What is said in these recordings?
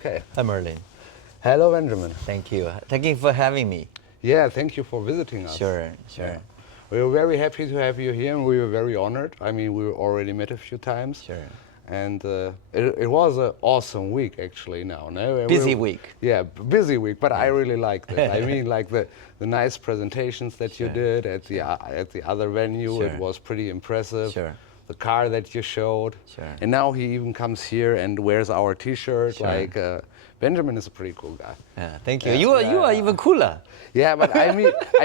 Okay. Hi, Merlin. Hello, Benjamin. Thank you. Thank you for having me. Yeah, thank you for visiting us. Sure. Yeah. We were very happy to have you here, and we were very honored. I mean, we already met a few times. Sure. And it was an awesome week, actually, now. No? Busy week. Yeah, busy week, but I really liked it. I mean, like the nice presentations that you did at the other venue, it was pretty impressive. Sure. The car that you showed. Sure. And now he even comes here and wears our T-shirt. Sure. Like, Benjamin is a pretty cool guy. Yeah, thank you. You are even cooler. Yeah, but I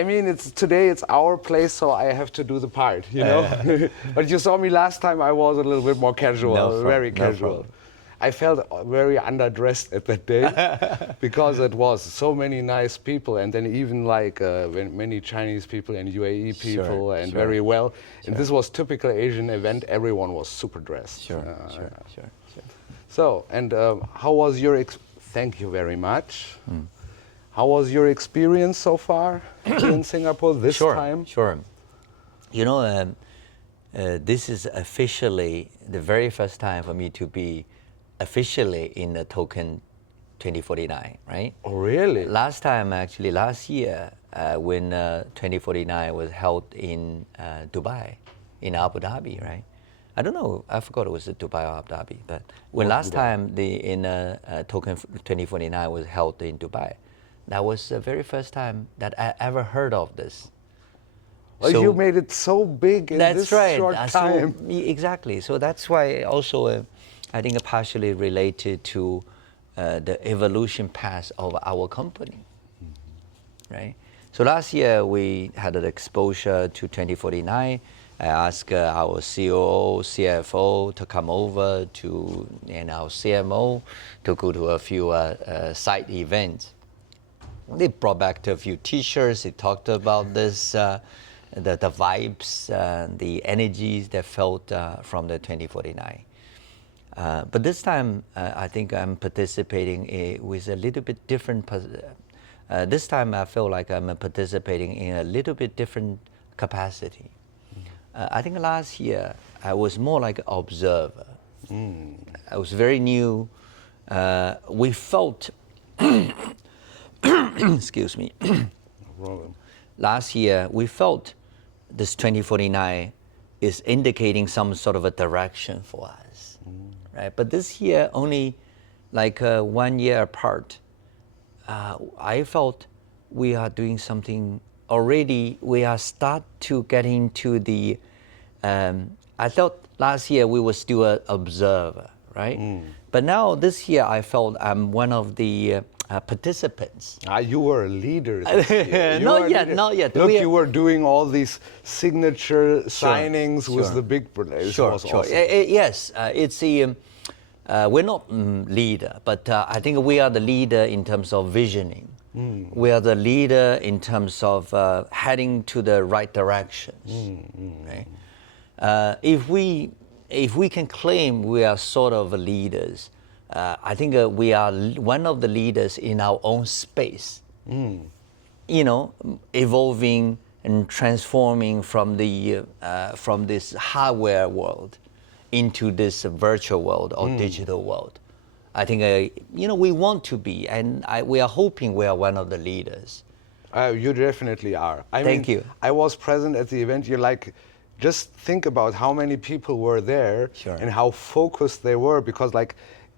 mean, today it's our place, so I have to do the part, you know. But you saw me last time; I was a little bit more casual, very casual. I felt very underdressed at that day because it was so many nice people, and then even like many Chinese people and UAE people, and very well. And this was typical Asian event. Everyone was super dressed. Sure. So, and how was your? Thank you very much. How was your experience so far in Singapore this time? Sure. You know, this is officially the very first time for me to be officially in the token 2049, right? Oh, really? Last year, when 2049 was held in Dubai, in Abu Dhabi, right? I don't know, I forgot it was Dubai or Abu Dhabi, but when last time the token 2049 was held in Dubai, that was the very first time that I ever heard of this. Well, so, you made it so big in this short time. Exactly. So that's why also I think partially related to the evolution path of our company, right? So last year we had an exposure to 2049. I asked our COO, CFO to come over and our CMO to go to a few site events. They brought back a few T-shirts. They talked about this, the vibes, the energies that felt from the 2049. But this time, I think I'm participating with a little bit different. This time, I feel like I'm participating in a little bit different capacity. I think last year I was more like an observer. I was very new. We felt. Excuse me. No problem. Last year, we felt this 2049 is indicating some sort of a direction for us, right? But this year, only like 1 year apart, I felt we are doing something already. We are start to get into the. I thought last year we were still an observer, right? But now this year, I felt I'm one of the. Participants. You were a leader this year. Not yet. Look, you were doing all these signature signings with the big. Sure. Awesome. Yes, it's the. We're not leader, but I think we are the leader in terms of visioning. We are the leader in terms of heading to the right directions. Right? If we can claim we are sort of leaders. I think we are one of the leaders in our own space, you know, evolving and transforming from this hardware world into this virtual world or digital world. I think, we want to be, and we are hoping we are one of the leaders. You definitely are. Thank you. I was present at the event. Just think about how many people were there and how focused they were, because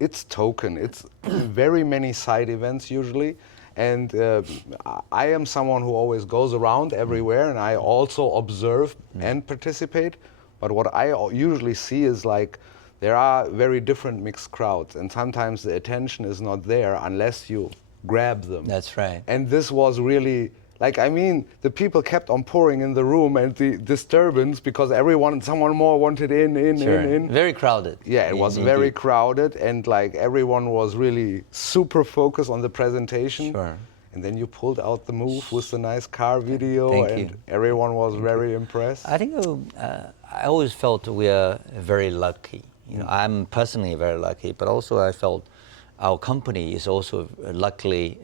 it's token. It's very many side events usually. And I am someone who always goes around everywhere, and I also observe and participate. But what I usually see is there are very different mixed crowds, and sometimes the attention is not there unless you grab them. That's right. And this was really, the people kept on pouring in the room, and the disturbance, because someone more wanted in. Very crowded. Yeah, it was very crowded, and everyone was really super focused on the presentation. Sure. And then you pulled out the move with the nice car video, everyone was very impressed. I think I always felt we are very lucky. I'm personally very lucky, but also I felt our company is also luckily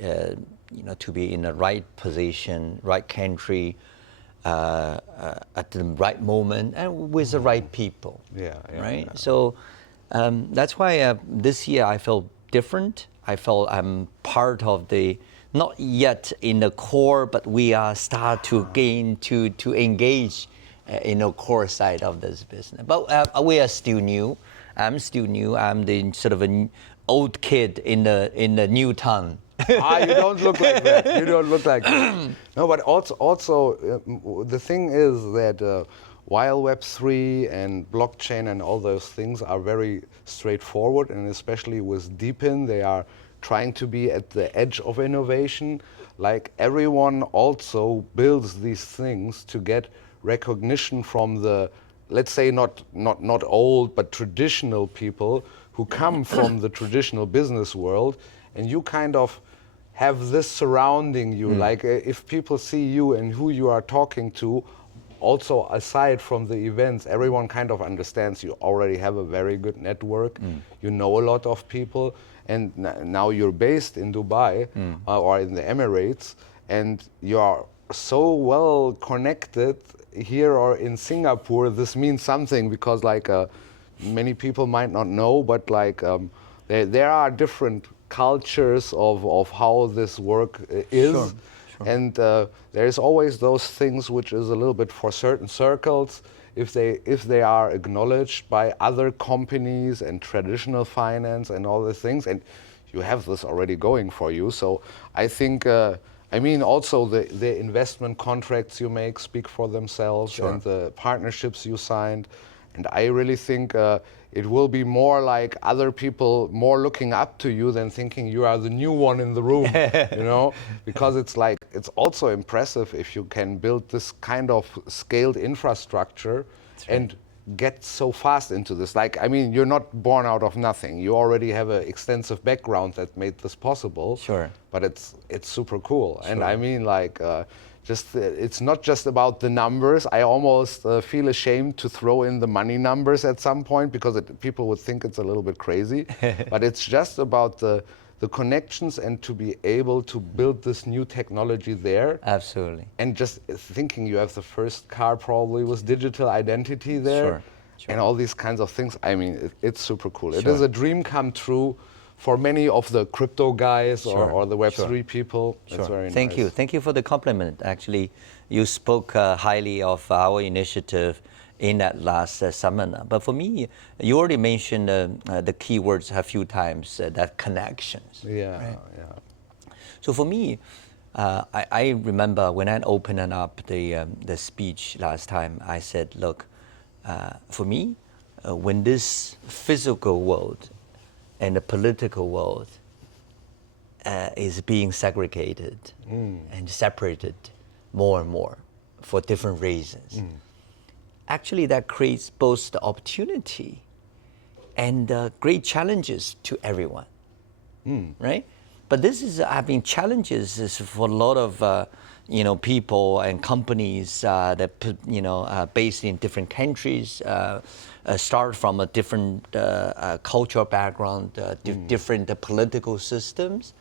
to be in the right position, right country, at the right moment, and with the right people. Yeah. Right. So that's why this year I felt different. I felt I'm part of the, not yet in the core, but we are start to gain, to engage in the core side of this business. But we are still new. I'm still new. I'm the sort of an old kid in the new town. You don't look like that. You don't look like that. No, but also the thing is that while Web3 and blockchain and all those things are very straightforward, and especially with Deepin, they are trying to be at the edge of innovation. Like everyone also builds these things to get recognition from the, let's say not old, but traditional people who come from the traditional business world, and you kind of have this surrounding you. Like if people see you and who you are talking to, also aside from the events, everyone kind of understands you already have a very good network, you know a lot of people, and now you're based in Dubai or in the Emirates, and you are so well connected here or in Singapore. This means something because like many people might not know, but like there are different cultures of how this work is. Sure. And there's always those things which is a little bit for certain circles, if they are acknowledged by other companies and traditional finance and all these things, and you have this already going for you. So I think, I mean, also the investment contracts you make speak for themselves, and the partnerships you signed. And I really think it will be more like other people more looking up to you than thinking you are the new one in the room, you know? Because it's like, it's also impressive if you can build this kind of scaled infrastructure and get so fast into this. Like, I mean, you're not born out of nothing. You already have an extensive background that made this possible. Sure. But it's super cool. And I mean, like, it's not just about the numbers. I almost feel ashamed to throw in the money numbers at some point because people would think it's a little bit crazy. But it's just about the connections and to be able to build this new technology there. Absolutely. And just thinking you have the first car probably with digital identity there. Sure. And all these kinds of things. I mean, it's super cool. It is a dream come true for many of the crypto guys or the Web3 people. It's very nice. Thank you. Thank you for the compliment. Actually, you spoke highly of our initiative in that last seminar. But for me, you already mentioned the keywords a few times, that connections. Yeah, right? yeah. So for me, I remember when I opened up the speech last time, I said, look, for me, when this physical world and the political world is being segregated and separated more and more for different reasons. Actually, that creates both the opportunity and great challenges to everyone, right? But this is having challenges is for a lot of people and companies that based in different countries, start from a different cultural background, different political systems,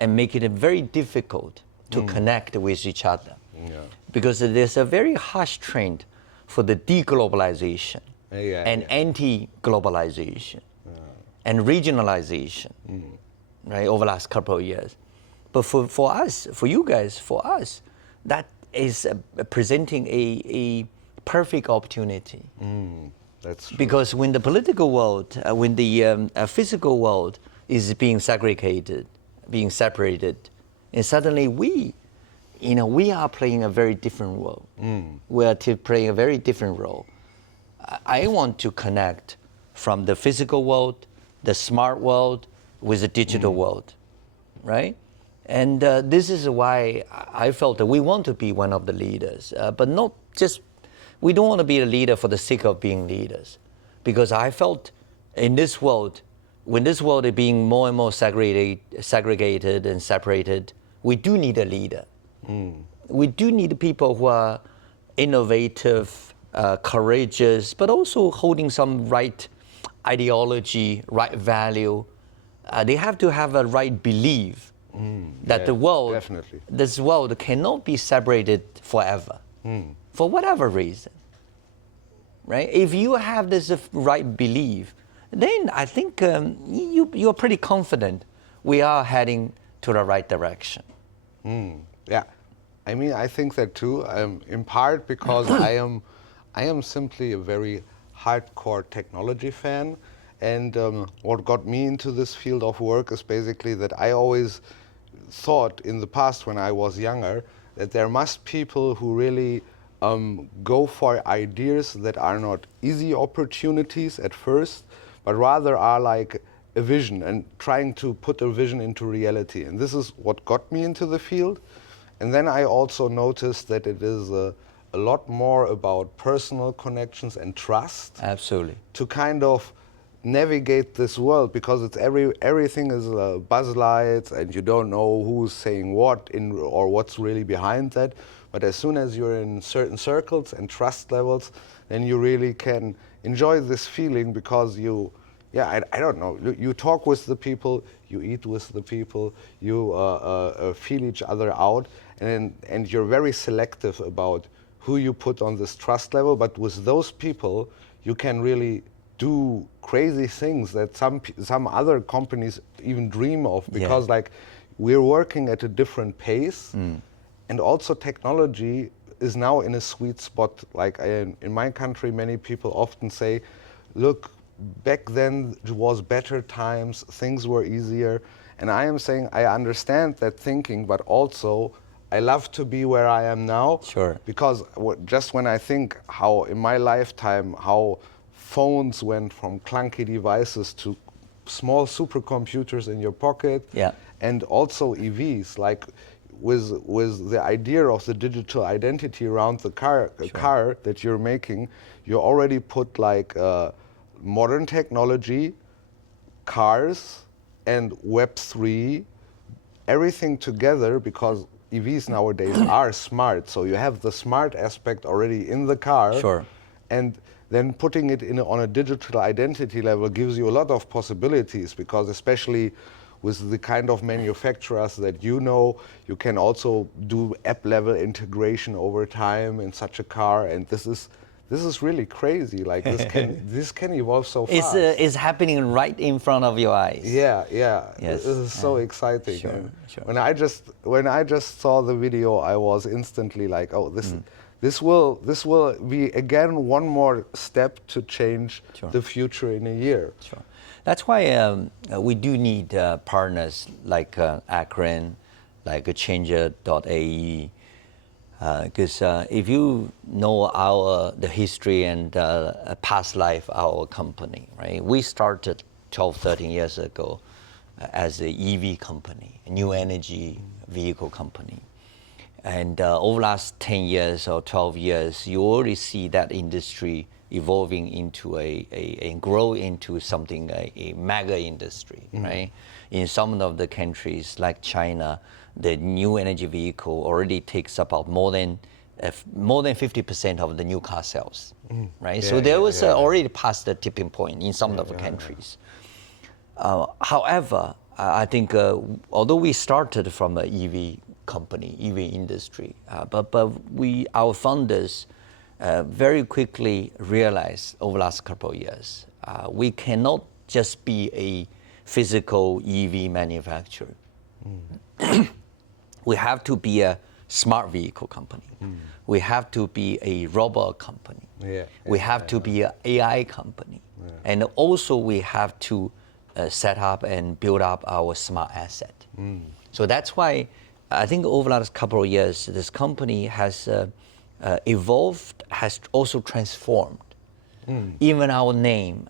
and make it very difficult to connect with each other. Yeah. Because there's a very harsh trend for the deglobalization and anti-globalization and regionalization, right, over the last couple of years. But for us, for you guys, for us, that is presenting a perfect opportunity. That's true. Because when the political world, when the physical world is being segregated, being separated, and suddenly we are playing a very different role. We are playing a very different role. I want to connect from the physical world, the smart world, with the digital world, right? And this is why I felt that we want to be one of the leaders, but not just, we don't want to be a leader for the sake of being leaders. Because I felt in this world, when this world is being more and more segregated and separated, we do need a leader. We do need people who are innovative, courageous, but also holding some right ideology, right value. They have to have a right belief that the world, this world cannot be separated forever, for whatever reason, right? If you have this right belief, then I think you're pretty confident we are heading to the right direction. Yeah, I mean, I think that too. In part because I am simply a very hardcore technology fan, and what got me into this field of work is basically that I always thought in the past when I was younger that there must people who really go for ideas that are not easy opportunities at first, but rather are like a vision and trying to put a vision into reality. And this is what got me into the field. And then I also noticed that it is a lot more about personal connections and trust. Absolutely. To kind of navigate this world, because it's everything is buzz lights and you don't know who's saying what or what's really behind that. But as soon as you're in certain circles and trust levels, then you really can enjoy this feeling, because I don't know, you talk with the people, you eat with the people, you feel each other out, and you're very selective about who you put on this trust level. But with those people, you can really do crazy things that some other companies even dream of, because like we're working at a different pace, and also technology is now in a sweet spot. Like in my country, many people often say, look, back then it was better times, things were easier. And I am saying I understand that thinking, but also I love to be where I am now. Sure. Because just when I think how in my lifetime, how phones went from clunky devices to small supercomputers in your pocket, and also EVs, like with the idea of the digital identity around the car that you're making, you already put like modern technology, cars, and Web3, everything together, because EVs nowadays are smart. So you have the smart aspect already in the car. Sure. And then putting it on a digital identity level gives you a lot of possibilities, because especially with the kind of manufacturers that you can also do app level integration over time in such a car. And this is really crazy. Like this can evolve so fast. It's happening right in front of your eyes. Yeah. Yes. This is so exciting. Sure. When I just saw the video, I was instantly like, oh, this will be again one more step to change the future in a year. Sure. That's why we do need partners like Arkreen, like Changer.ai. Because if you know the history and past life of our company, right? We started 12, 13 years ago as an EV company, a new energy vehicle company. And over the last 10 years or 12 years, you already see that industry evolving into and grow into something, a mega industry, right? In some of the countries like China, the new energy vehicle already takes about more than 50% of the new car sales, right? So there was already past the tipping point in some of the countries. However, I think although we started from an EV company, EV industry, but our founders very quickly realized over the last couple of years, we cannot just be a physical EV manufacturer. We have to be a smart vehicle company. We have to be a robot company. We have to be an AI company. And also we have to set up and build up our smart asset. So that's why I think over the last couple of years, this company has evolved, has also transformed. Even our name,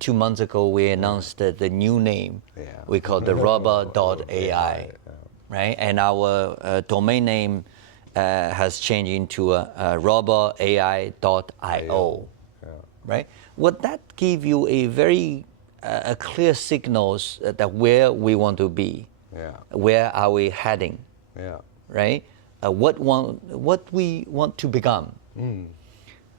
2 months ago, we announced the new name. We call the Robo.ai, right? And our domain name has changed into Robo.ai.io, right? Would that give you a very clear signals that where we want to be, where are we heading, right? What we want to become.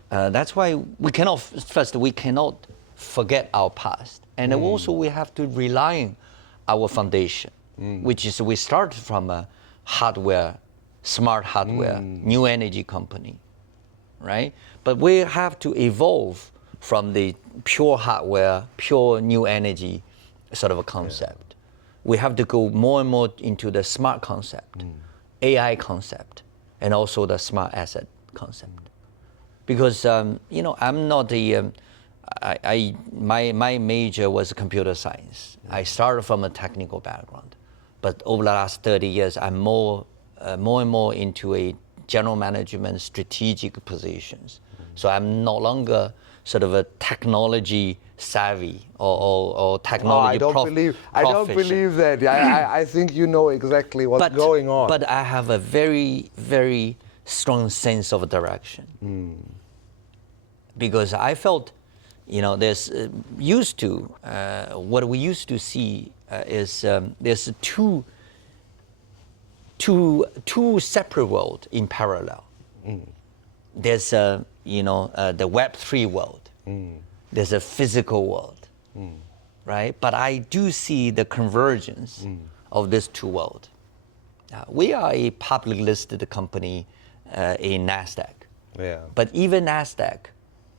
That's why we cannot forget our past, and also we have to rely on our foundation, which is we start from a hardware, smart hardware, new energy company, right? But we have to evolve from the pure hardware, pure new energy sort of a concept. we have to go more and more into the smart concept, AI concept, and also the smart asset concept. Because I'm not my major was computer science. I started from a technical background, but over the last 30 years, I'm more and more into a general management strategic positions. So I'm no longer sort of a technology savvy or technology I don't believe that. I think you know exactly what's going on. But I have a very, very strong sense of direction. Because I felt, there's what we used to see is there's two separate worlds in parallel. There's the Web3 world. There's a physical world, right? But I do see the convergence of these two worlds. We are a publicly listed company in NASDAQ. Yeah. But even NASDAQ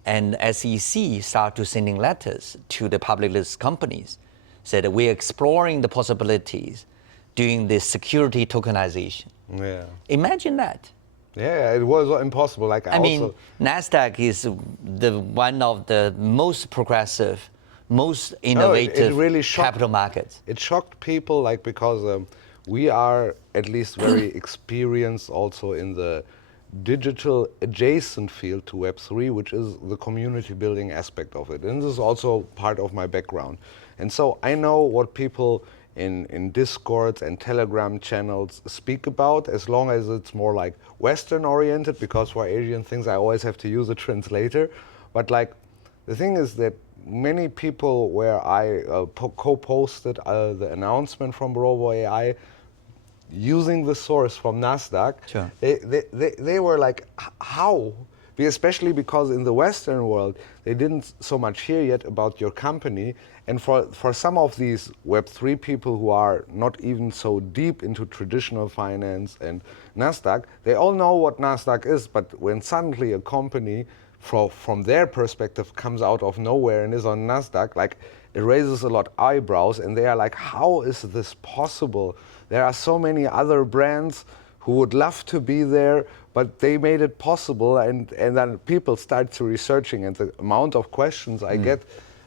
and SEC start to sending letters to the public listed companies, said we're exploring the possibilities doing the security tokenization. Yeah. Imagine that. Yeah, it was impossible. I mean, NASDAQ is one of the most progressive, most innovative capital markets. It shocked people, because we are at least very experienced also in the digital adjacent field to Web3, which is the community building aspect of it. And this is also part of my background. And so I know what people in Discords and Telegram channels speak about, as long as it's more like Western oriented, because for Asian things I always have to use a translator. But the thing is that many people where I co-posted the announcement from Robo.ai using the source from NASDAQ, sure. they were like, how? Especially because in the Western world, they didn't so much hear yet about your company. And for some of these Web3 people who are not even so deep into traditional finance and NASDAQ, they all know what NASDAQ is. But when suddenly a company, from their perspective, comes out of nowhere and is on NASDAQ, it raises a lot of eyebrows. And they are like, how is this possible? There are so many other brands who would love to be there, but they made it possible, and then people start to researching, and the amount of questions I get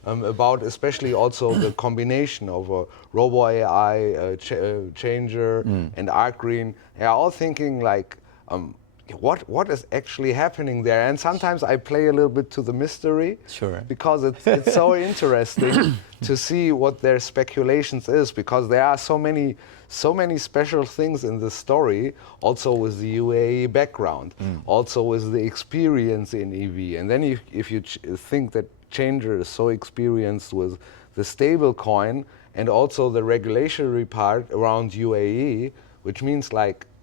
about, especially also the combination of a Robo.ai, Changer, and Arkreen, they are all thinking what is actually happening there? And sometimes I play a little bit to the mystery, sure, because it's so interesting to see what their speculations is, because there are so many special things in the story, also with the UAE background, also with the experience in EV. And then if you think that Changer is so experienced with the stable coin and also the regulatory part around UAE, which means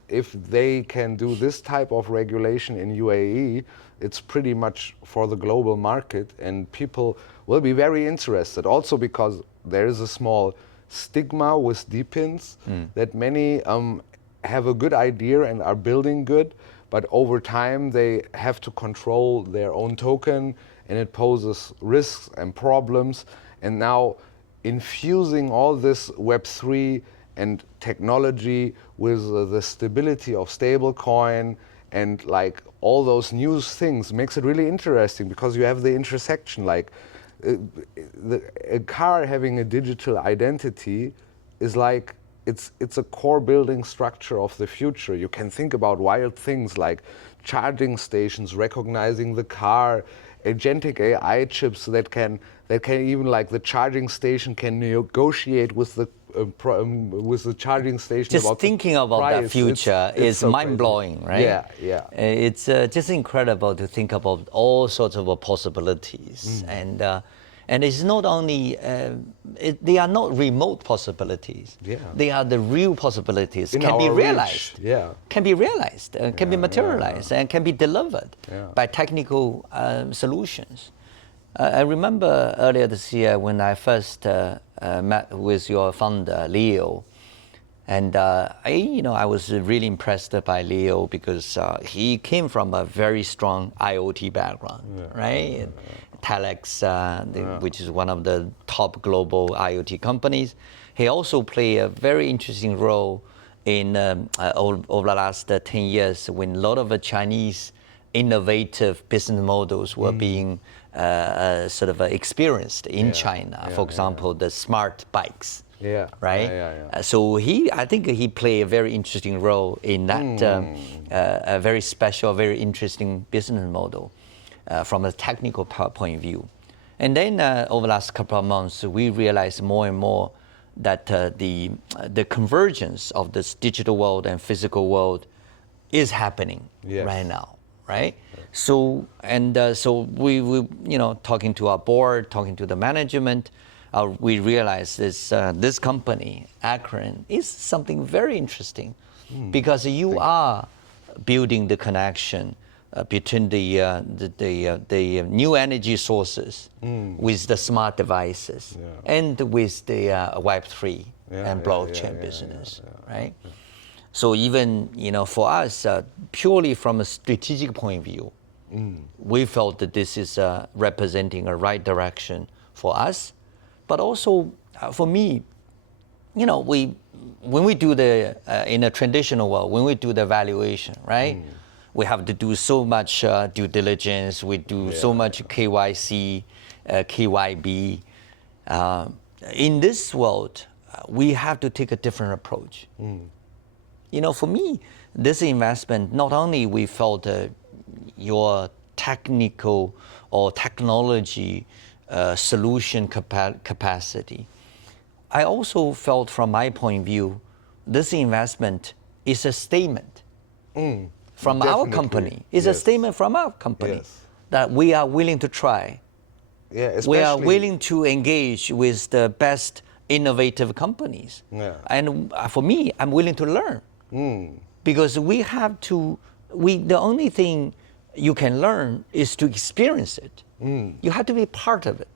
if they can do this type of regulation in UAE, it's pretty much for the global market, and people will be very interested. Also because there is a small stigma with DPINs that many have a good idea and are building good, but over time they have to control their own token, and it poses risks and problems. And now infusing all this Web3 and technology with the stability of stablecoin and all those new things makes it really interesting, because you have the intersection. A car having a digital identity is it's a core building structure of the future. You can think about wild things like charging stations recognizing the car, agentic AI chips that can even the charging station can negotiate with the charging station. Just thinking about that future is so mind-blowing, right? Yeah. It's just incredible to think about all sorts of possibilities, and it's not only they are not remote possibilities. Yeah. They are the real possibilities. Can be realized. Yeah. Can be realized. Can be materialized, and can be delivered by technical solutions. I remember earlier this year when I first met with your founder, Leo, and I was really impressed by Leo because he came from a very strong IoT background, right? Telex, which is one of the top global IoT companies. he also played a very interesting role in over the last 10 years when a lot of Chinese innovative business models were being sort of experienced in China. For example, the smart bikes. Yeah. Right. So I think he played a very interesting role in that a very special, very interesting business model from a technical point of view. And then over the last couple of months, we realized more and more that the convergence of this digital world and physical world is happening right now, right? So we talking to our board, talking to the management, we realized this company, Arkreen, is something very interesting because you are building the connection between the new energy sources with the smart devices and with the Web3 and blockchain business, right? So even for us, purely from a strategic point of view, we felt that this is representing a right direction for us, but also for me, when we do in a traditional world, when we do the valuation, right? We have to do so much due diligence. We do so much KYC, KYB. In this world, we have to take a different approach. For me, this investment, not only we felt your technical or technology solution capacity, I also felt from my point of view, this investment is a statement. From our company. It's a statement from our company that we are willing to try. We are willing to engage with the best innovative companies. And for me, I'm willing to learn. Because the only thing you can learn is to experience it. You have to be part of it.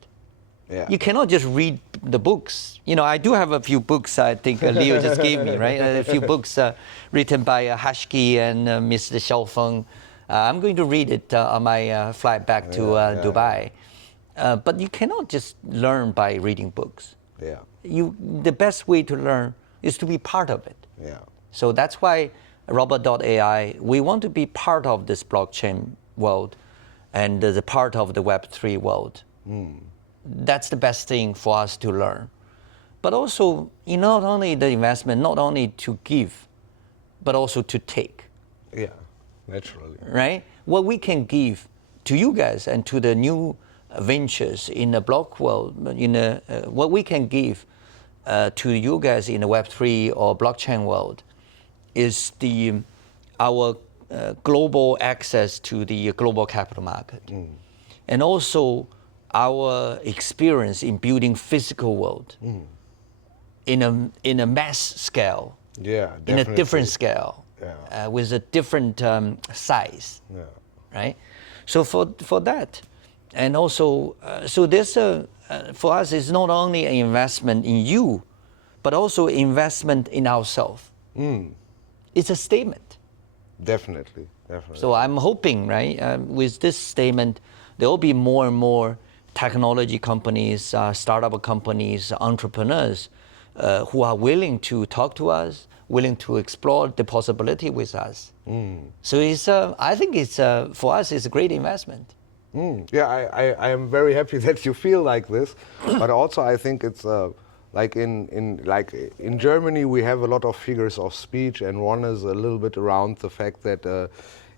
You cannot just read the books. I do have a few books I think Leo just gave me, right? A few books written by Hashki and Mr. Xiaofeng. I'm going to read it on my flight back to Dubai. But you cannot just learn by reading books. The best way to learn is to be part of it. So that's why Robo.ai, we want to be part of this blockchain world and the part of the Web3 world. That's the best thing for us to learn. But also, not only the investment, not only to give, but also to take. Yeah, naturally. Right? What we can give to you guys and to the new ventures in the block world, what we can give to you guys in the Web3 or blockchain world is our global access to the global capital market. And also our experience in building physical world in a mass scale, in a different scale, with a different size, right? So for that, and also so there's for us it's not only an investment in you, but also investment in ourselves. It's a statement. Definitely. So I'm hoping, right, with this statement, there will be more and more technology companies, startup companies, entrepreneurs who are willing to talk to us, willing to explore the possibility with us. So I think for us, it's a great investment. Yeah, I am very happy that you feel like this, but also I think it's like in Germany we have a lot of figures of speech, and one is a little bit around the fact that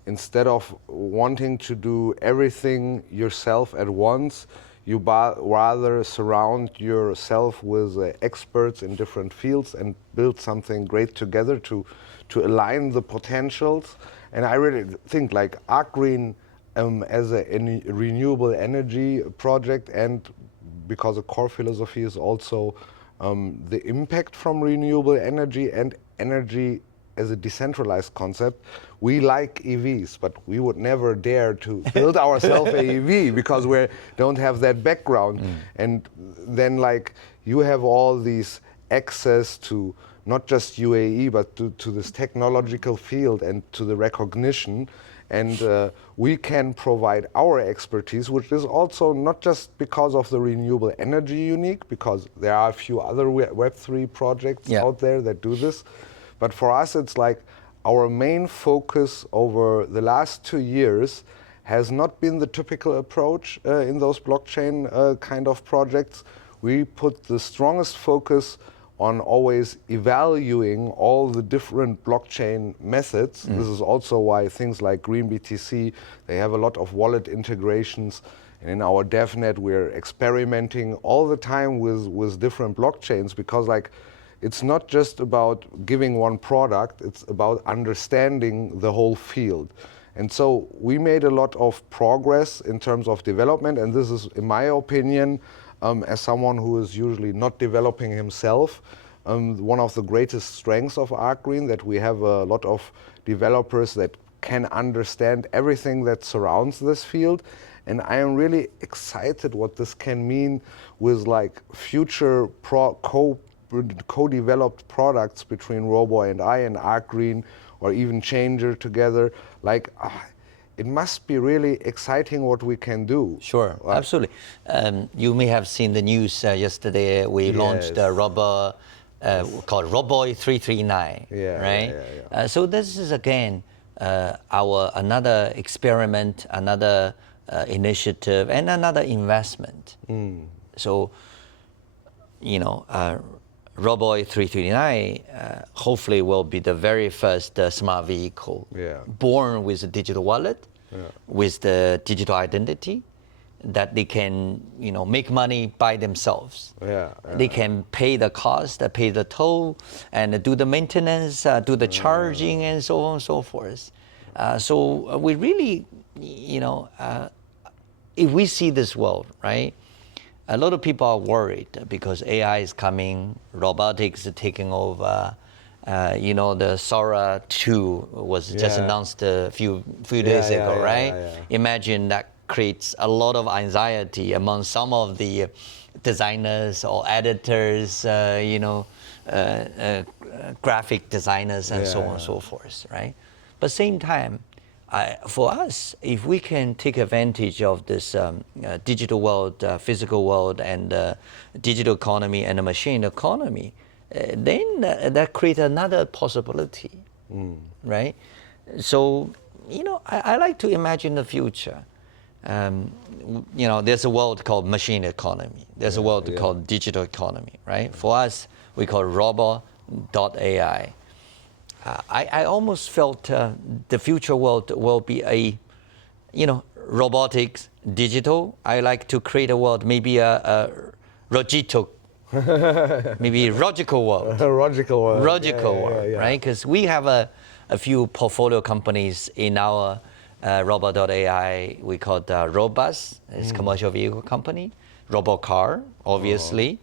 instead of wanting to do everything yourself at once, you rather surround yourself with experts in different fields and build something great together to align the potentials. And I really think like Arkreen as a renewable energy project, and because the core philosophy is also the impact from renewable energy and energy as a decentralized concept. We like EVs, but we would never dare to build ourselves a EV because we don't have that background. And then like you have all these access to not just UAE, but to this technological field and to the recognition. and we can provide our expertise, which is also not just because of the renewable energy unique, because there are a few other Web3 projects out there that do this, but for us it's like our main focus over the last 2 years has not been the typical approach in those blockchain kind of projects. We put the strongest focus on always evaluating all the different blockchain methods. This is also why things like Green BTC, they have a lot of wallet integrations. And in our DevNet, we're experimenting all the time with different blockchains, because like it's not just about giving one product, it's about understanding the whole field. And so we made a lot of progress in terms of development, and this is, in my opinion, as someone who is usually not developing himself, one of the greatest strengths of Arkreen, that we have a lot of developers that can understand everything that surrounds this field. And I am really excited what this can mean with like future co-developed products between Robo.ai and Arkreen, or even Changer together. Like, it must be really exciting what we can do. Sure, absolutely. You may have seen the news yesterday. We launched a Robo called Robo.ai 339, right? So this is again our another experiment, another initiative, and another investment. So, you know, Robo.ai 339 hopefully will be the very first smart vehicle born with a digital wallet, with the digital identity, that they can, you know, make money by themselves. They can pay the cost, pay the toll, and do the maintenance, do the charging, and so on and so forth. So we really, you know, if we see this world, right? A lot of people are worried because AI is coming, robotics is taking over. You know, the Sora 2 was just announced a few days ago, right? Imagine that creates a lot of anxiety among some of the designers or editors, you know, graphic designers and so on and so forth, right? But same time, for us, if we can take advantage of this digital world, physical world, and digital economy and the machine economy, then that creates another possibility, right? So, you know, I like to imagine the future. You know, there's a world called machine economy. There's a world called digital economy, right? For us, we call Robo.ai. I almost felt the future world will be a, you know, robotics, digital. I like to create a world, maybe a Rogito, maybe logical world. Logical world. Logical world, right? Because we have a few portfolio companies in our Robo.ai. We call it Robus, it's a commercial vehicle company. Robocar, obviously.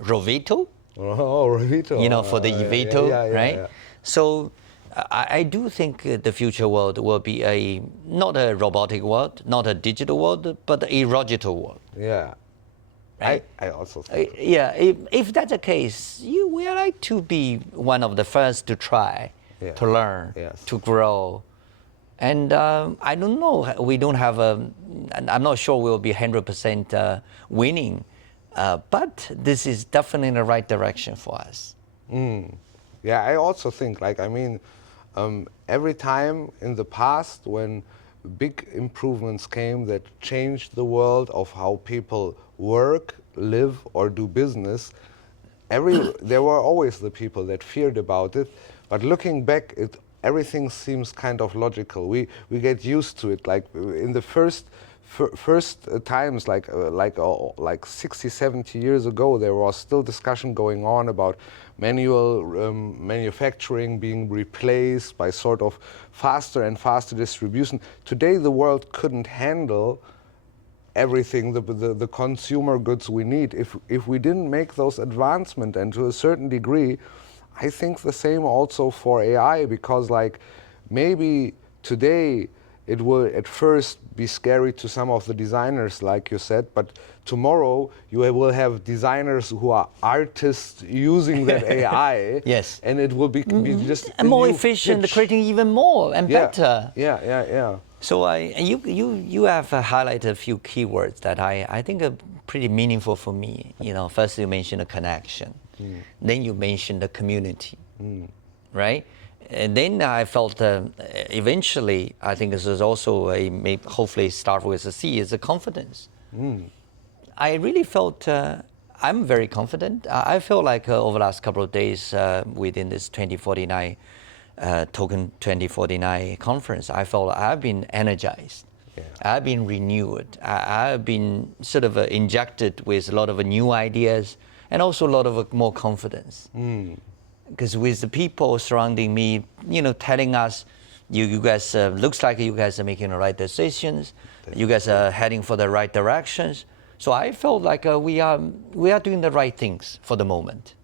Rovito. Oh, Rovito. You know, for the Vito, right? So I do think the future world will be not a robotic world, not a digital world, but a logical world. Yeah. Right? I also think so. Yeah, if that's the case, we are like to be one of the first to try, to learn, to grow. And I don't know, we don't have I'm not sure we'll be 100% winning, but this is definitely in the right direction for us. Yeah, I also think, like, I mean, every time in the past when big improvements came that changed the world of how people work, live, or do business, there were always the people that feared about it. But looking back, everything seems kind of logical. We get used to it. Like in the first times, like 60, 70 years ago, there was still discussion going on about manual manufacturing being replaced by sort of faster and faster distribution. Today, the world couldn't handle everything, the consumer goods we need, if we didn't make those advancements. And to a certain degree, I think the same also for AI, because like maybe today it will at first be scary to some of the designers, like you said, but tomorrow you will have designers who are artists using that AI. Yes. And it will be just and a more new efficient, pitch. creating even more and better. Yeah. So you have highlighted a few keywords that I think are pretty meaningful for me. First you mentioned the connection, then you mentioned the community, right? And then I felt eventually, I think this is also hopefully start with a C, is the confidence. I really felt I'm very confident. I feel like over the last couple of days within this 2049 Token 2049 conference, I felt I've been energized. Yeah. I've been renewed. I've been sort of injected with a lot of new ideas and also a lot of more confidence. Because with the people surrounding me, telling us, you guys, looks like you guys are making the right decisions. Definitely. You guys are heading for the right directions. So I felt like we are doing the right things for the moment.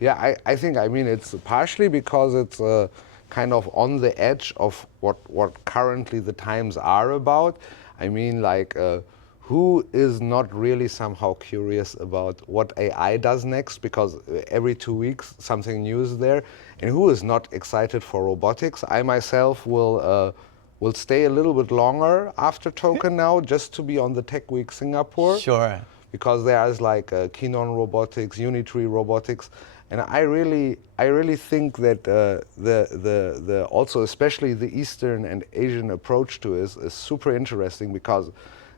Yeah, I think, it's partially because it's kind of on the edge of what currently the times are about. Who is not really somehow curious about what AI does next, because every 2 weeks something new is there, and who is not excited for robotics? I myself will stay a little bit longer after Token now, just to be on the Tech Week Singapore. Sure. Because there's like Kinon Robotics, Unitree Robotics, and I really think that the also especially the Eastern and Asian approach to it is super interesting, because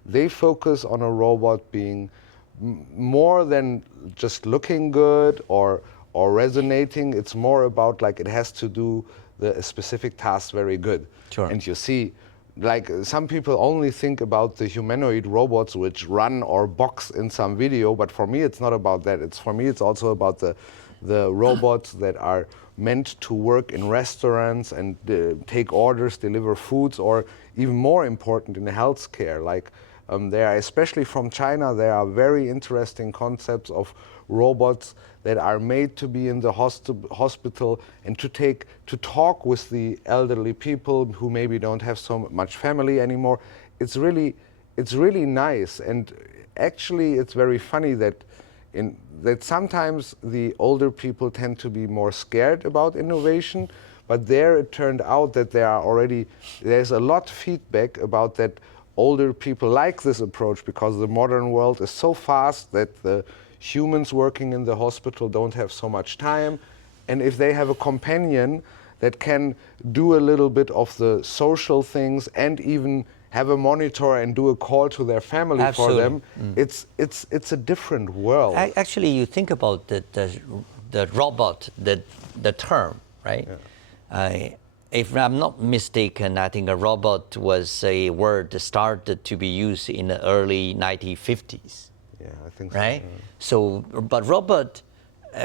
they focus on a robot being more than just looking good or resonating. It's more about like it has to do the specific task very good. Sure. And you see, like some people only think about the humanoid robots which run or box in some video, but for me it's not about that. For me it's also about the robots that are meant to work in restaurants and take orders, deliver foods, or even more important in healthcare. Like there are, especially from China, there are very interesting concepts of robots that are made to be in the hospital and to talk with the elderly people who maybe don't have so much family anymore. It's really nice, and actually it's very funny that sometimes the older people tend to be more scared about innovation, but there it turned out that there's a lot of feedback about that older people like this approach, because the modern world is so fast that the humans working in the hospital don't have so much time, and if they have a companion that can do a little bit of the social things and even have a monitor and do a call to their family. Absolutely. For them, it's a different world. Actually, you think about the robot, the term, right? Yeah. If I'm not mistaken, I think a robot was a word that started to be used in the early 1950s. Yeah, I think so. Right? Yeah. So, but robot,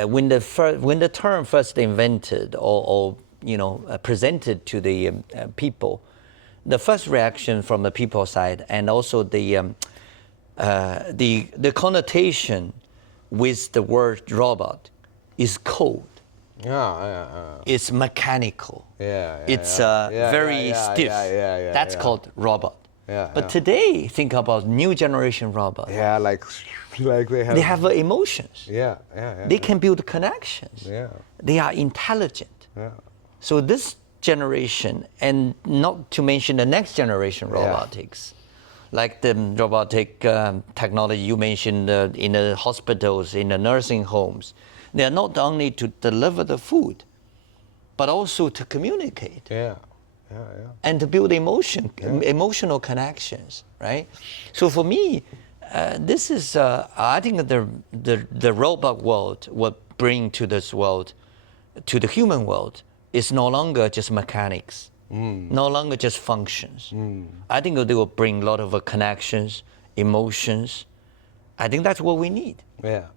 when the term first invented or presented to the people, the first reaction from the people side, and also the connotation with the word robot is cold. Yeah. It's mechanical. It's very stiff. That's called robot. But today, think about new generation robot. Yeah, like they have emotions. Yeah. They can build connections. Yeah. They are intelligent. Yeah. So this generation, and not to mention the next generation robotics, like the robotic technology you mentioned in the hospitals, in the nursing homes, they are not only to deliver the food, but also to communicate. Yeah. And to build emotional connections, right? So for me, this is, I think the robot world will bring to this world, to the human world, is no longer just mechanics, no longer just functions. I think they will bring a lot of connections, emotions. I think that's what we need. Yeah.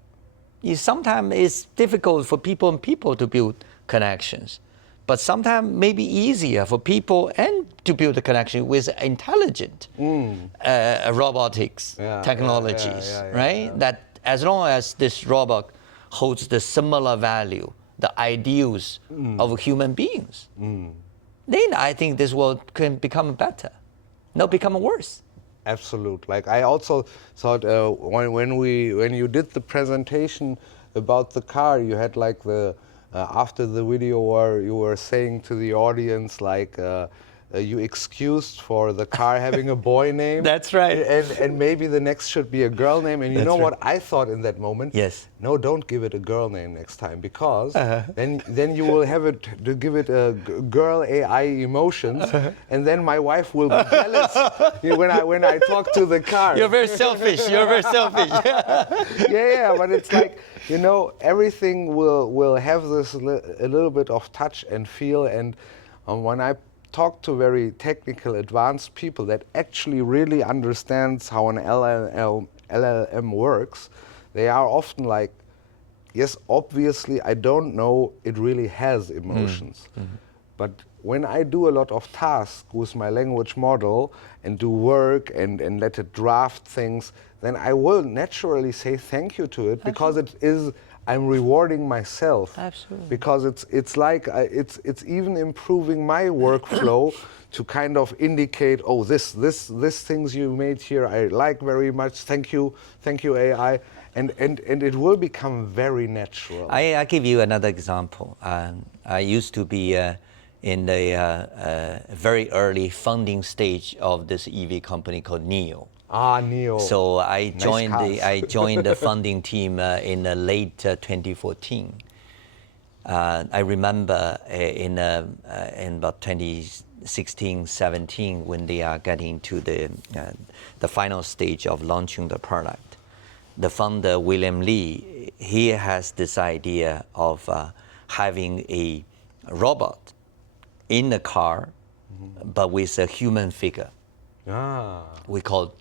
Sometimes it's difficult for people to build connections, but sometimes maybe easier for people and to build a connection with intelligent robotics technologies, right? That as long as this robot holds the similar value, the ideals of human beings, then I think this world can become better, not become worse. Absolute. Like I also thought when you did the presentation about the car, you had like the after the video where you were saying to the audience like you excused for the car having a boy name. That's right. And maybe the next should be a girl name. And you know what I thought in that moment? Yes. No, don't give it a girl name next time, because then you will have it to give it a girl AI emotions, and then my wife will be jealous when I talk to the car. You're very selfish. You're very selfish. Yeah, but it's like, everything will have this a little bit of touch and feel. And when I talk to very technical, advanced people that actually really understands how an LLM works, they are often like, yes, obviously I don't know it really has emotions. But when I do a lot of tasks with my language model and do work and let it draft things, then I will naturally say thank you to it, because I'm rewarding myself. Absolutely. Because it's like it's even improving my workflow to kind of indicate, oh, this things you made here I like very much. Thank you AI, and it will become very natural. I give you another example. I used to be in the very early funding stage of this EV company called NIO. NIO. So I Nice joined the funding team in late 2014. I remember in about 2016, 17, when they are getting to the final stage of launching the product. The founder, William Lee, he has this idea of having a robot in the car, but with a human figure.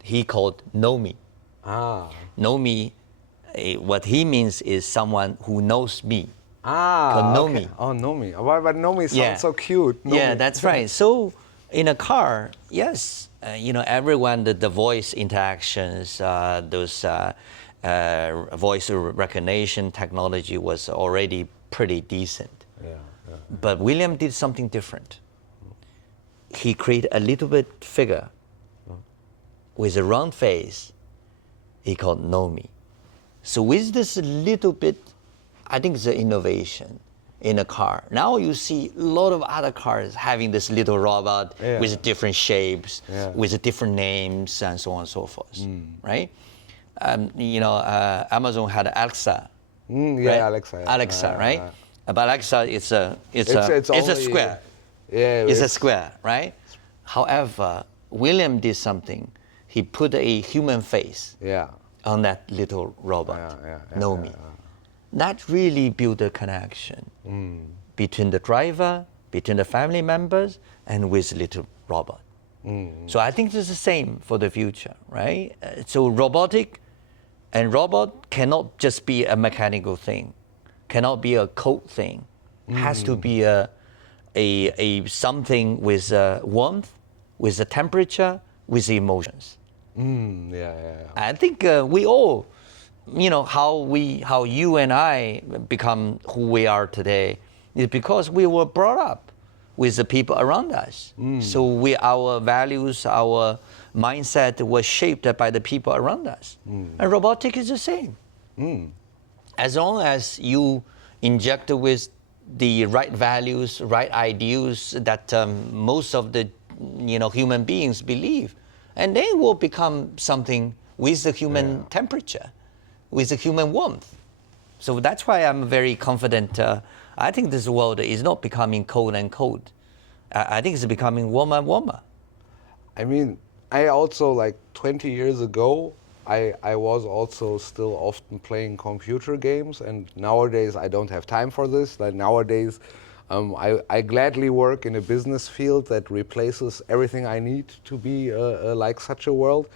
He called Nomi. Nomi, what he means is someone who knows me. Called Nomi. Okay. Oh, Nomi. But Nomi sounds so cute. Nomi. Yeah, that's right. So in a car, yes, everyone, the voice interactions, those voice recognition technology was already pretty decent. But William did something different. He created a little bit figure with a round face. He called Nomi. So with this little bit, I think it's an innovation in a car. Now you see a lot of other cars having this little robot with different shapes, with different names, and so on and so forth, right? Amazon had Alexa. Right? Alexa. Right? But Alexa, it's a square. It's a square, right? However, William did something. He put a human face on that little robot, Nomi. That really built a connection between the driver, between the family members, and with little robot. So I think it's the same for the future, right? So robotic and robot cannot just be a mechanical thing, cannot be a code thing. It has to be a something with warmth, with a temperature, with emotions. I think we all, how you and I become who we are today is because we were brought up with the people around us. So our values, our mindset was shaped by the people around us. And robotic is the same. As long as you inject with the right values, right ideals that most of the human beings believe, and they will become something with the human temperature, with the human warmth. So that's why I'm very confident. I think this world is not becoming cold and cold. I think it's becoming warmer and warmer. I mean, I also, like 20 years ago, I was also still often playing computer games, and nowadays I don't have time for this. Like nowadays, I gladly work in a business field that replaces everything I need to be like such a world.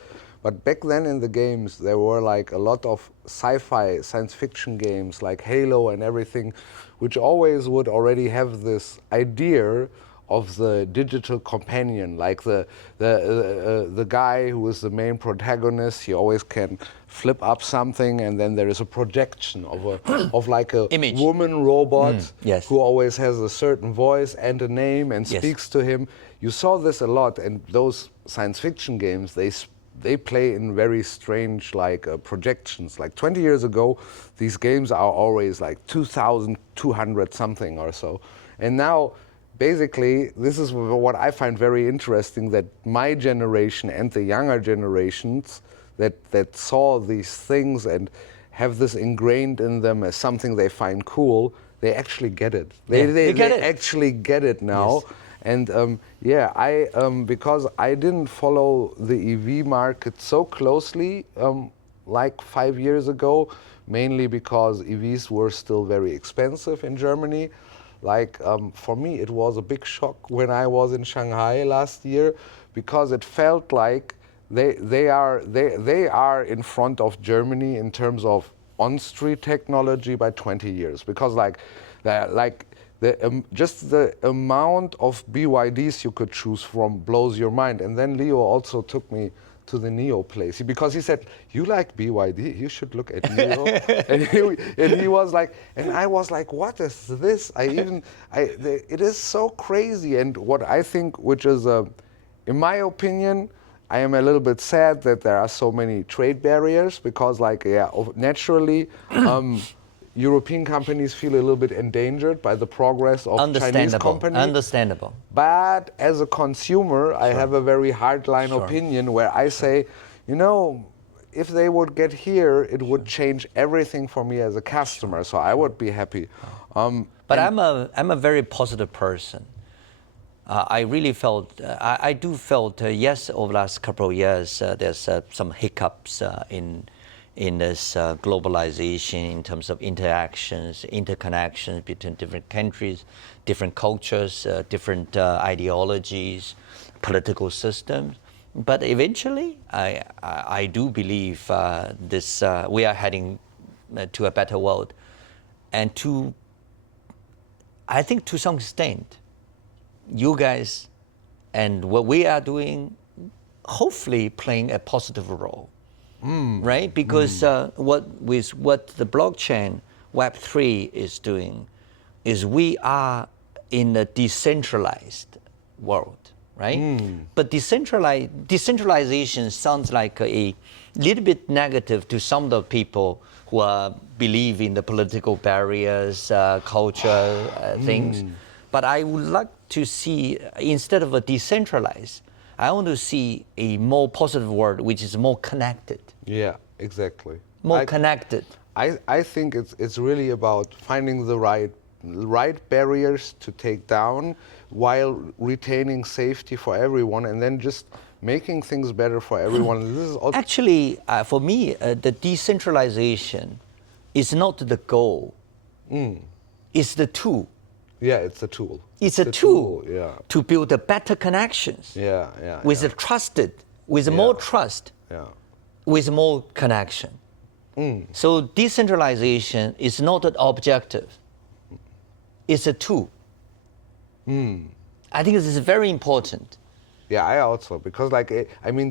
But back then in the games, there were like a lot of sci-fi, science fiction games like Halo and everything, which always would already have this idea of the digital companion, like the guy who is the main protagonist. He always can flip up something, and then there is a projection of like a image woman robot yes. who always has a certain voice and a name and Yes. speaks to him. You saw this a lot, and those science fiction games, they play in very strange projections. Like 20 years ago, these games are always like 2,200 something or so. And now, basically, this is what I find very interesting, that my generation and the younger generations that saw these things and have this ingrained in them as something they find cool, they actually get it. They get it. actually get it now. Yes. And because I didn't follow the EV market so closely like 5 years ago, mainly because EVs were still very expensive in Germany. Like for me, it was a big shock when I was in Shanghai last year, because it felt like they are in front of Germany in terms of on-street technology by 20 years, because just the amount of BYDs you could choose from blows your mind. And then Leo also took me to the NIO place, because he said, "You like BYD? You should look at NIO." and he was like, and I was like, "What is this?" It is so crazy. And what I think, which is, in my opinion, I am a little bit sad that there are so many trade barriers, because naturally, European companies feel a little bit endangered by the progress of Chinese companies. Understandable. But as a consumer, I have a very hardline opinion where I say, if they would get here, it would change everything for me as a customer. So I would be happy. But I'm a very positive person. I really felt, I do felt, yes, over the last couple of years, there's some hiccups in this globalization in terms of interactions, interconnections between different countries, different cultures, different ideologies, political systems. But eventually, I do believe we are heading to a better world. And I think to some extent, you guys and what we are doing, hopefully playing a positive role. Right? Because what the blockchain Web3 is doing is we are in a decentralized world, right? But decentralization sounds like a little bit negative to some of the people who believe in the political barriers, culture things. But I would like to see, instead of a decentralized, I want to see a more positive world, which is more connected. Yeah, exactly. More connected. I think it's really about finding the right barriers to take down while retaining safety for everyone, and then just making things better for everyone. This is also actually, for me, the decentralization is not the goal. It's the tool. Yeah, it's a tool. It's a tool to build a better connections. With more trust, with more connection. So decentralization is not an objective. It's a tool. I think this is very important. Yeah, I also, because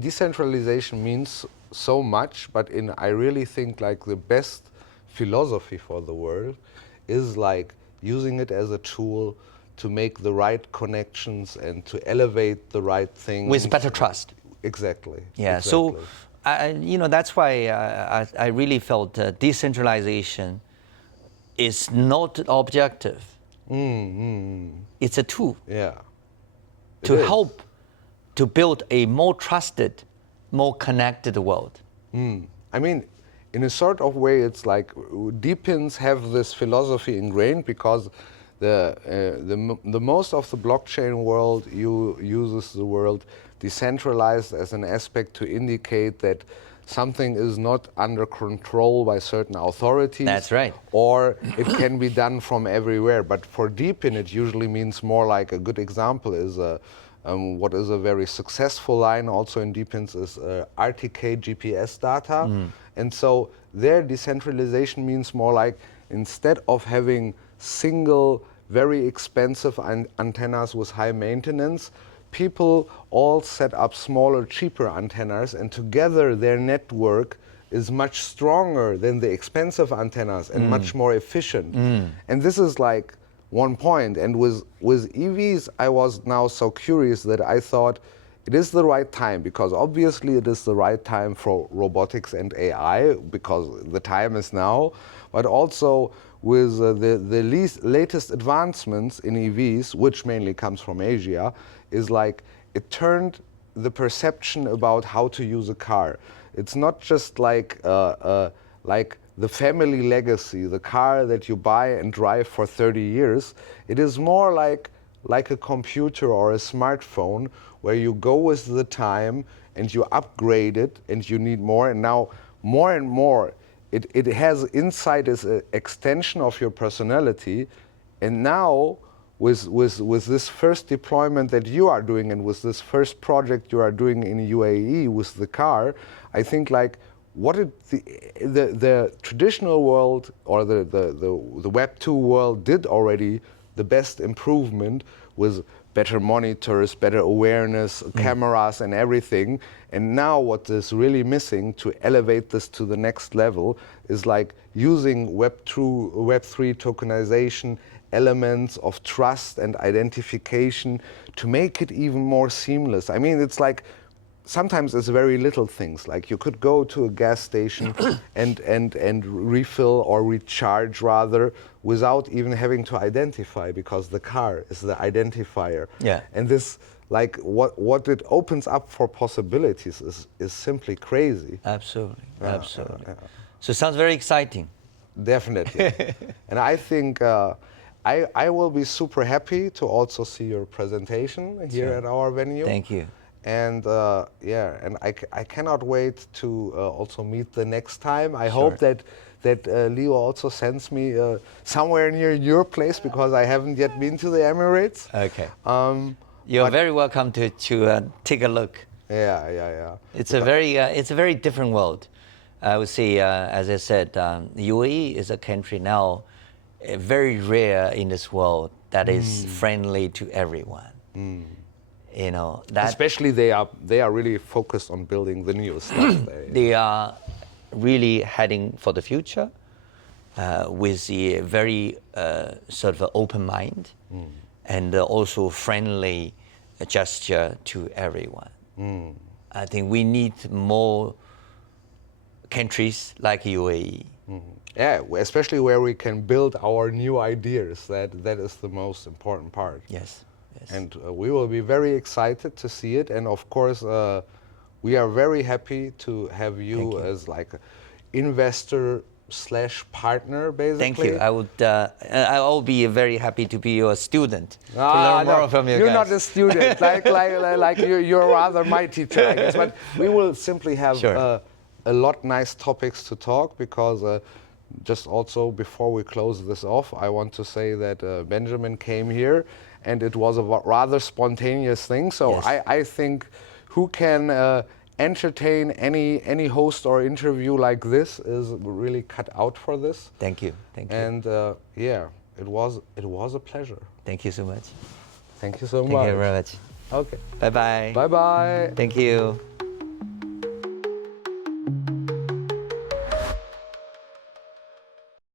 decentralization means so much, but I really think the best philosophy for the world is using it as a tool to make the right connections and to elevate the right things. With better trust. Exactly. Yeah, exactly. So that's why I really felt decentralization is not objective. It's a tool. Yeah. To help to build a more trusted, more connected world. In a sort of way, it's like Deepins have this philosophy ingrained, because the most of the blockchain world uses the word decentralized as an aspect to indicate that something is not under control by certain authorities. That's right. Or it can be done from everywhere. But for Deepin, it usually means more like, a good example is what is a very successful line also in Deepins is RTK GPS data. And so their decentralization means more like, instead of having single very expensive antennas with high maintenance. People all set up smaller, cheaper antennas, and together their network is much stronger than the expensive antennas and much more efficient. And this is like one point. And with EVs, I was now so curious that I thought it is the right time, because obviously it is the right time for robotics and AI, because the time is now. But also with the latest advancements in EVs, which mainly comes from Asia, is like it turned the perception about how to use a car. It's not just like the family legacy, the car that you buy and drive for 30 years. It is more like a computer or a smartphone, where you go with the time and you upgrade it and you need more. And now more and more, it has inside as an extension of your personality. And now with this first deployment that you are doing, and with this first project you are doing in UAE with the car, I think like what the traditional world or the Web 2 world did already the best improvement with better monitors, better awareness, cameras and everything. And now what is really missing to elevate this to the next level is like using Web 3 tokenization, elements of trust and identification to make it even more seamless. I mean, it's like sometimes it's very little things, like you could go to a gas station and refill or recharge rather without even having to identify, because the car is the identifier. Yeah. And this, like what it opens up for possibilities is simply crazy. Absolutely, absolutely. So it sounds very exciting. Definitely. And I think I will be super happy to also see your presentation here at our venue. Thank you. And and I cannot wait to also meet the next time. I hope that Leo also sends me somewhere near your place, because I haven't yet been to the Emirates. Okay. You're very welcome to take a look. Yeah. It's a very different world. I would say, as I said, UAE is a country now very rare in this world that is friendly to everyone. You know, that especially they are really focused on building the new stuff. They are really heading for the future with a very sort of open mind and also friendly gesture to everyone. I think we need more countries like UAE. Yeah, especially where we can build our new ideas. That is the most important part. Yes. And we will be very excited to see it. And of course, we are very happy to have you as like an investor / partner, basically. Thank you. I'll be very happy to be your student to learn more from you guys. You're not a student, like you're rather my teacher, I guess. But we will simply have a lot nice topics to talk, because just also before we close this off, I want to say that Benjamin came here, and it was a rather spontaneous thing. So I think who can entertain any host or interview like this is really cut out for this. Thank you. And it was a pleasure. Thank you so much. Thank you so much. Thank you very much. Okay. Bye-bye. Bye-bye. Thank you.